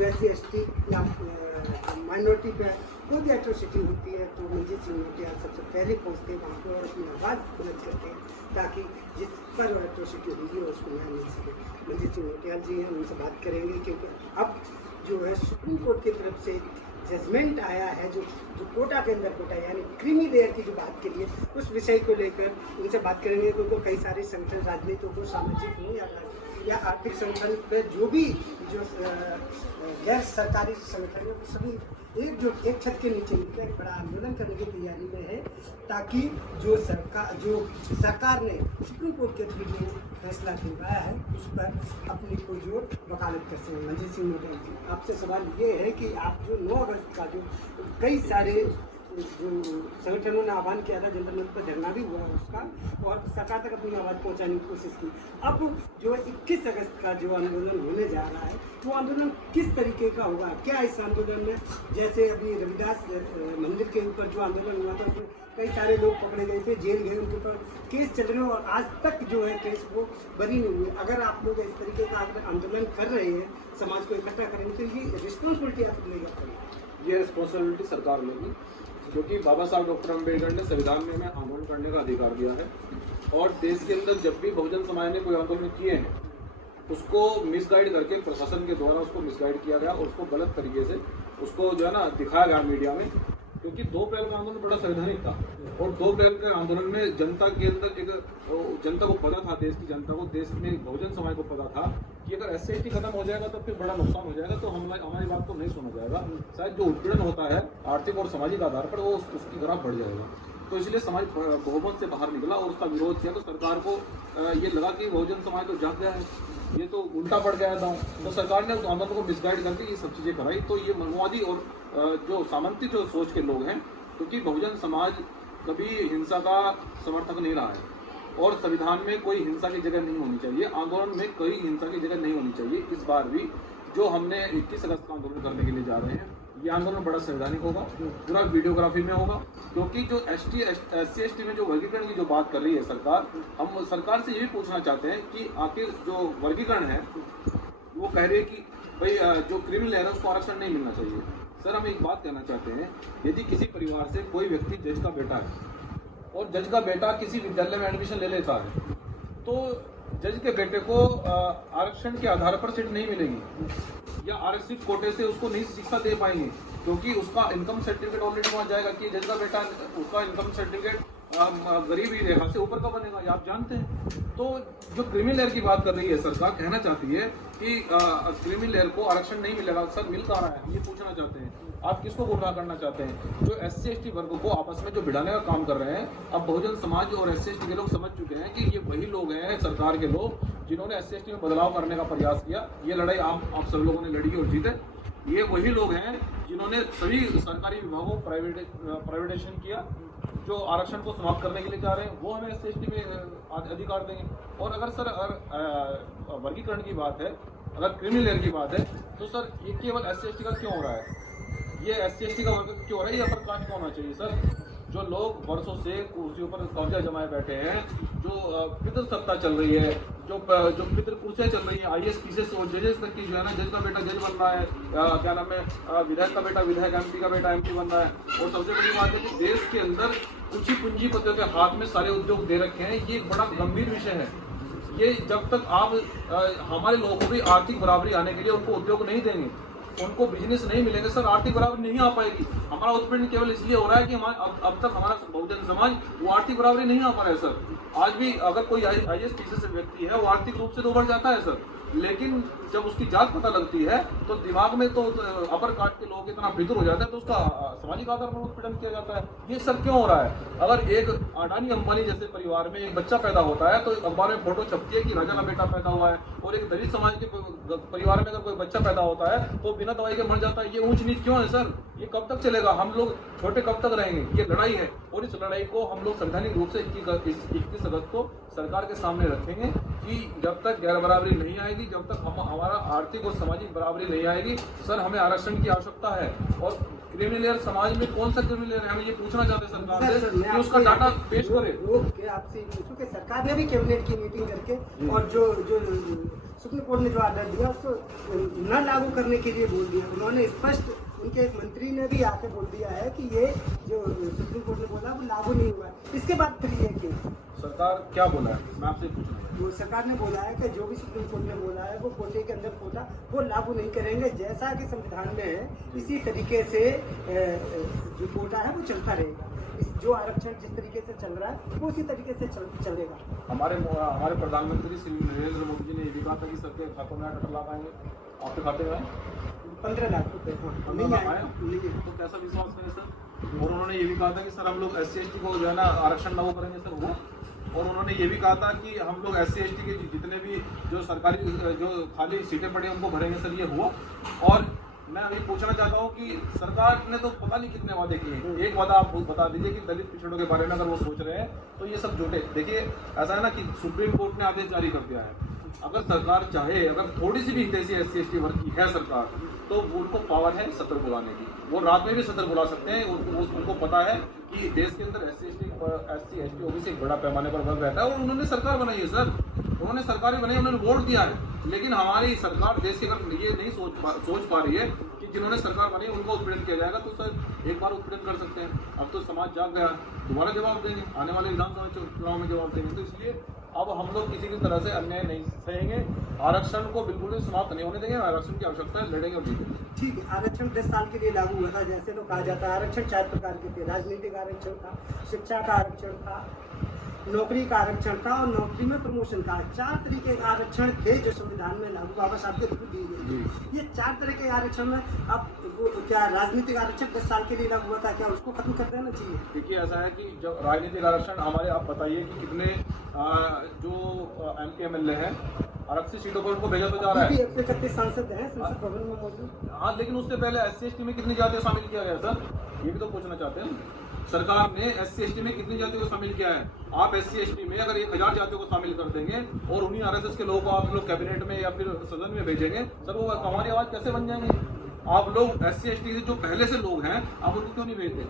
जो SC/ST या minority पे कोई भी एट्रोसिटी होती है तो मंजीत सिंह नौटियाल सबसे पहले पहुँचते हैं वहाँ पर और अपनी आवाज़ बुलंद करते हैं ताकि जिस पर एट्रोसिटी हुई है उसको न्याय मिल सके। मंजीत सिंह नौटियाल जी हैं, उनसे बात करेंगे क्योंकि अब जो है सुप्रीम कोर्ट की तरफ से जजमेंट आया है जो कोटा के अंदर कोटा यानी क्रीमी लेयर की जो बात के लिए उस विषय को लेकर उनसे बात करेंगे क्योंकि कई सारे संगठन राजनीतिक को सामाजिक हो या आर्थिक संगठन पे जो भी जो गैर सरकारी संगठन है वो सभी एक छत के नीचे मिलकर एक बड़ा आंदोलन करने की तैयारी में है ताकि जो सरकार ने सुप्रीम कोर्ट के थ्रू जो फैसला दिलवाया है उस पर अपनी पुरजोर वकालत कर सकें। मंजीत सिंह नौटियाल जी, आपसे सवाल ये है कि आप जो 9 अगस्त का जो कई सारे जो संगठनों ने आह्वान किया था, जंतर मंतर पर धरना भी हुआ उसका और सरकार तक अपनी आवाज़ पहुंचाने की कोशिश की, अब जो 21 अगस्त का जो आंदोलन होने जा रहा है वो आंदोलन किस तरीके का होगा? क्या इस आंदोलन में जैसे अभी रविदास मंदिर के ऊपर जो आंदोलन हुआ था उसमें कई सारे लोग पकड़े गए थे, जेल गए, उनके ऊपर केस चल रहे हैं और आज तक जो है केस वो बरी नहीं हुए। अगर आप लोग इस तरीके का आंदोलन कर रहे हैं, समाज को इकट्ठा करेंगे तो ये रिस्पॉन्सिबिलिटी आप लेगा करेंगे? ये रिस्पॉन्सिबिलिटी सरकार लेगी क्योंकि बाबा साहब डॉक्टर अम्बेडकर ने संविधान में हमें आंदोलन करने का अधिकार दिया है और देश के अंदर जब भी बहुजन समाज ने कोई आंदोलन किए हैं उसको मिसगाइड करके प्रशासन के द्वारा उसको मिसगाइड किया गया और उसको गलत तरीके से उसको जो है ना दिखाया गया मीडिया में, क्योंकि 2 अप्रैल का आंदोलन बड़ा संवैधानिक था और 2 अप्रैल के आंदोलन में जनता के अंदर एक जनता को पता था, देश की जनता को, देश में बहुजन समाज को पता था कि अगर SC/ST खत्म हो जाएगा तो फिर बड़ा नुकसान हो जाएगा, तो हमारी बात को नहीं सुना जाएगा, शायद जो उत्पीड़न होता है आर्थिक और सामाजिक आधार पर वो उसकी ग्राफ बढ़ जाएगा। तो इसलिए समाज बहुमत से बाहर निकला और उसका विरोध किया। तो सरकार को ये लगा कि बहुजन समाज तो जाग गया है, ये तो उल्टा पड़ गया था, तो सरकार ने उस आंदोलन को मिसगाइड करके ये सब चीज़ें कराई। तो ये मनवादी और जो सामंती जो सोच के लोग हैं, क्योंकि बहुजन समाज कभी हिंसा का समर्थक नहीं रहा है और संविधान में कोई हिंसा की जगह नहीं होनी चाहिए, आंदोलन में कोई हिंसा की जगह नहीं होनी चाहिए। इस बार भी जो हमने 21 अगस्त का आंदोलन करने के लिए जा रहे हैं, ये आंदोलन बड़ा संवैधानिक होगा, पूरा वीडियोग्राफी में होगा, क्योंकि जो SC/ST में जो वर्गीकरण की जो बात कर रही है सरकार, हम सरकार से ये भी पूछना चाहते हैं कि आखिर जो वर्गीकरण है वो कह रही है कि भाई जो क्रिमिनल है उसको आरक्षण नहीं मिलना चाहिए। सर, हम एक बात कहना चाहते हैं, यदि किसी परिवार से कोई व्यक्ति जज का बेटा है और जज का बेटा किसी विद्यालय में एडमिशन ले लेता है तो जज के बेटे को आरक्षण के आधार पर सीट नहीं मिलेगी या आरक्षित कोटे से उसको नहीं शिक्षा दे पाएंगे, क्योंकि उसका इनकम सर्टिफिकेट ऑलरेडी वहाँ जाएगा कि जज का बेटा, उसका इनकम सर्टिफिकेट गरीबी रेखा से ऊपर का बनेगा, ये आप जानते हैं। तो जो क्रीमी लेयर की बात कर रही है सरकार, कहना चाहती है कि क्रीमी लेयर को आरक्षण नहीं मिलेगा। सर, मिल कहाँ रहा है ये पूछना चाहते हैं, आप किसको गुमराह करना चाहते हैं? जो SC/ST वर्ग को आपस में जो भिड़ाने का काम कर रहे हैं, अब बहुजन समाज और SC/ST के लोग समझ चुके हैं कि ये वही लोग हैं, सरकार के लोग, जिन्होंने SC/ST में बदलाव करने का प्रयास किया। ये लड़ाई आप सब लोगों ने लड़ी और जीते। ये वही लोग हैं जिन्होंने सभी सरकारी विभागों को प्राइवेटाइजेशन किया, जो आरक्षण को समाप्त करने के लिए जा रहे हैं, वो हमें SC/ST में अधिकार देंगे। और अगर सर वर्गीकरण की बात है, अगर क्रिमिनल लेयर की बात है, तो सर ये केवल SC/ST का क्यों हो रहा है? ये SC/ST का वर्ग क्यों हो रहा है? ये अपर कास्ट का होना चाहिए सर। जो लोग वर्षों से कुर्सियों पर कब्जा जमाए बैठे हैं, जो पितृ सत्ता चल रही है, जो पितृ कुर्सियाँ चल रही हैं, IAS PCS और जजेस तक की जो है ना, जज का बेटा जज बन रहा है, क्या नाम है, विधायक का बेटा विधायक, MP का बेटा MP बन रहा है। और सबसे बड़ी बात है कि देश के अंदर कुछ ही पूंजीपतियों के हाथ में सारे उद्योग दे रखे हैं। ये बड़ा गंभीर विषय है। ये जब तक आप हमारे लोगों को भी आर्थिक बराबरी आने के लिए उनको उद्योग नहीं देंगे, उनको बिजनेस नहीं मिलेंगे, सर आर्थिक बराबरी नहीं आ पाएगी। हमारा उत्पीड़न केवल इसलिए हो रहा है कि अब तक हमारा बहुजन समाज वो आर्थिक बराबरी नहीं आ पा रहा है सर। आज भी अगर कोई IAS PCS व्यक्ति है, वो आर्थिक रूप से तो उभर जाता है सर, लेकिन जब उसकी जात पता लगती है तो दिमाग में तो अपर कास्ट के लोग इतना फिक्र हो जाता है, तो उसका सामाजिक आधार पर उत्पीड़न किया जाता है। ये सब क्यों हो रहा है? अगर एक अडानी अंबानी जैसे परिवार में एक बच्चा पैदा होता है तो अखबार में फोटो छपती है कि राजा का बेटा पैदा हुआ है, और एक दलित समाज के परिवार में अगर कोई बच्चा पैदा होता है तो बिना दवाई के मर जाता है। ये ऊंच नीच क्यों है सर? ये कब तक चलेगा? हम लोग छोटे कब तक रहेंगे? ये लड़ाई है, और इस लड़ाई को हम लोग संवैधानिक रूप से 21 अगस्त को सरकार के सामने रखेंगे कि जब तक गैर बराबरी नहीं आएगी, जब तक हमारा आर्थिक और सामाजिक बराबरी नहीं आएगी, सर हमें आरक्षण की आवश्यकता है। और क्रिमिनल समाज में कौन सा क्रिमिनल है, हम ये पूछना चाहते हैं सरकार सर, से मैं कि उसका आपको डाटा यहाँ पेश करे। रोक के आपसे ये पूछूं कि सरकार ने भी कैबिनेट की मीटिंग करके और जो सुप्रीम कोर्ट ने जो आर्डर दिया उसको न लागू करने के लिए बोल दिया। उन्होंने स्पष्ट, उनके एक मंत्री ने भी आके बोल दिया है कि ये जो सुप्रीम कोर्ट ने बोला वो लागू नहीं हुआ है। इसके बाद फिर ये क्यों? सरकार क्या बोला है, मैं आपसे पूछना चाहता वो सरकार ने बोला है कि जो भी सुप्रीम कोर्ट ने बोला है वो कोटे के अंदर कोटा वो लागू नहीं करेंगे, जैसा कि संविधान में है इसी तरीके से जो कोटा है वो चलता रहेगा। जो आरक्षण जिस तरीके से चल रहा है वो उसी तरीके से चलेगा। हमारे प्रधानमंत्री श्री नरेंद्र मोदी जी ने ये भी कहा था कि सबके खातों में 8 लाख आएंगे, आपके खाते में आए 15 लाख रुपए नहीं आए। तो कैसा विश्वास है सर? और उन्होंने ये भी कहा था कि सर हम लोग SC/ST को जो है ना आरक्षण लागू करेंगे सर वो, और उन्होंने ये भी कहा था कि हम लोग SC/ST के जितने भी जो सरकारी जो खाली सीटें पड़ी हैं उनको भरेंगे सर, ये हुआ। और मैं अभी पूछना चाहता हूँ कि सरकार ने तो पता नहीं कितने वादे किए, एक वादा आप बता दीजिए कि दलित पिछड़ों के बारे में अगर वो सोच रहे हैं तो ये सब झूठे। देखिए ऐसा है ना कि सुप्रीम कोर्ट ने आदेश जारी कर दिया है, अगर सरकार चाहे, अगर थोड़ी सी भी हितैषी SC/ST वर्ग की है सरकार, तो उनको पावर है सत्र बुलाने की, वो रात में भी सत्र बुला सकते हैं। उनको पता है कि देश के अंदर SC/ST OBC एक बड़ा पैमाने पर वर्ग रहता है, और उन्होंने सरकार बनाई है सर, उन्होंने सरकारें बनाई, उन्होंने वोट दिया है। लेकिन हमारी सरकार देश के अगर ये नहीं सोच पा रही है कि जिन्होंने सरकार बनाई उनको उत्पीड़न किया जाएगा, तो सर एक बार उत्पीड़न कर सकते हैं, अब तो समाज जाग गया, दोबारा जवाब देंगे, आने वाले विधानसभा चुनाव में जवाब देंगे। तो इसलिए अब हम लोग किसी भी तरह से अन्याय नहीं सहेंगे, आरक्षण को बिल्कुल भी समाप्त नहीं होने देंगे, आरक्षण की आवश्यकता है, लड़ेंगे और जीतेंगे। ठीक है, आरक्षण 10 साल के लिए लागू हुआ था, जैसे तो कहा जाता है आरक्षण 4 प्रकार के थे, राजनीतिक आरक्षण था, शिक्षा का आरक्षण था, नौकरी का आरक्षण था और नौकरी में प्रमोशन का। 4 तरीके के आरक्षण थे जो संविधान में लागू बाबा साहब के थ्रू दिए गए। ये 4 तरह के आरक्षण में अब क्या राजनीतिक आरक्षण 10 साल के लिए लागू हुआ था, क्या उसको खत्म कर देना चाहिए? देखिए ऐसा है कि जब राजनीतिक आरक्षण हमारे, आप बताइए कि कितने जो MP MLA हैं आरक्षित सीटों पर उनको भेजा तो जा रहा है। 131 सांसद हैं संसद भवन में मौजूद। हाँ, लेकिन उससे पहले SC/ST में कितनी जातियां शामिल किया गया सर, ये भी तो पूछना चाहते हैं। सरकार ने SC/ST में कितनी जातियों को शामिल किया है? आप SC/ST में अगर 1000 जातियों को शामिल कर देंगे और उन्हीं RSS के लोगों को आप लोग कैबिनेट में या फिर सदन में भेजेंगे, सर वो हमारी आवाज कैसे बन जाएंगे? आप लोग SC/ST से जो पहले से लोग हैं आप उनको क्यों नहीं भेजते?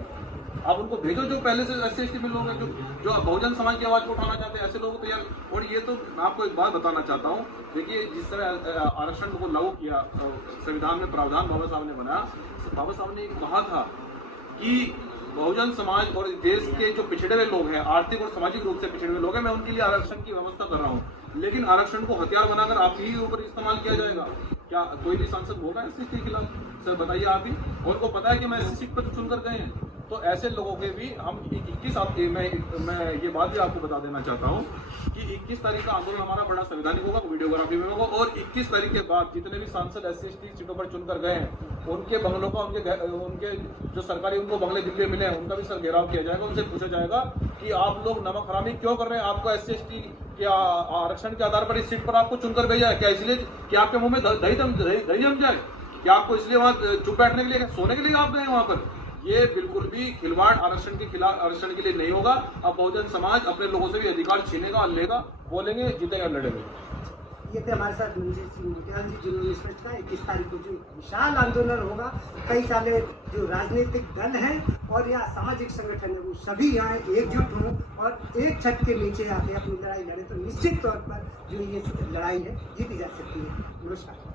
आप उनको भेजो जो पहले से SC/ST में लोग हैं, जो बहुजन समाज की आवाज को उठाना चाहते हैं, ऐसे लोगों को तैयार। और ये तो मैं आपको एक बात बताना चाहता हूँ, देखिए जिस तरह आरक्षण को लागू किया, संविधान में प्रावधान बाबा साहब ने बनाया, बाबा साहब ने कहा था कि बहुजन समाज और देश के जो पिछड़े हुए लोग हैं, आर्थिक और सामाजिक रूप से पिछड़े हुए लोग हैं, मैं उनके लिए आरक्षण की व्यवस्था कर रहा हूँ। लेकिन आरक्षण को हथियार बनाकर आप ही ऊपर इस्तेमाल किया जाएगा, क्या कोई भी सांसद होगा SC/ST के खिलाफ? सर बताइए आप ही। उनको पता है कि मैं SC सीट पर चुनकर गए हैं, तो ऐसे लोगों के भी हम 21 मैं ये बात भी आपको बता देना चाहता हूँ कि 21 तारीख का आंदोलन हमारा बड़ा संवैधानिक होगा, वीडियोग्राफी में होगा, और 21 तारीख के बाद जितने भी सांसद SC/ST सीटों पर चुनकर गए हैं उनके बंगलों का, उनके जो सरकारी उनको बंगले दिल्ली में मिले हैं उनका भी सर घेराव किया जाएगा। उनसे पूछा जाएगा कि आप लोग नमक हरामी क्यों कर रहे हैं, आपको SC/ST के आरक्षण के आधार पर इस सीट पर आपको चुनकर भेजा है, क्या इसलिए कि आपके मुंह में दही जम जाए, क्या आपको इसलिए वहाँ चुप बैठने के लिए, सोने के लिए आप गए वहाँ पर? ये बिल्कुल भी खिलवाड़ आरक्षण के खिलाफ, आरक्षण के लिए नहीं होगा। अब बहुजन समाज अपने लोगों से भी अधिकार छीनेगा और लेगा, बोलेंगे, जीतेगा, लड़ेंगे। ये थे हमारे साथ मंजीत सिंह मुटियाल जी, जिन्होंने स्पष्ट कहा 21 तारीख को जो विशाल आंदोलन होगा, कई सारे जो राजनीतिक दल हैं और या सामाजिक संगठन है वो सभी यहाँ एकजुट हों और एक छत के नीचे आके अपनी लड़ाई लड़े, तो निश्चित तौर पर जो ये लड़ाई है जीती जा सकती है। नमस्कार।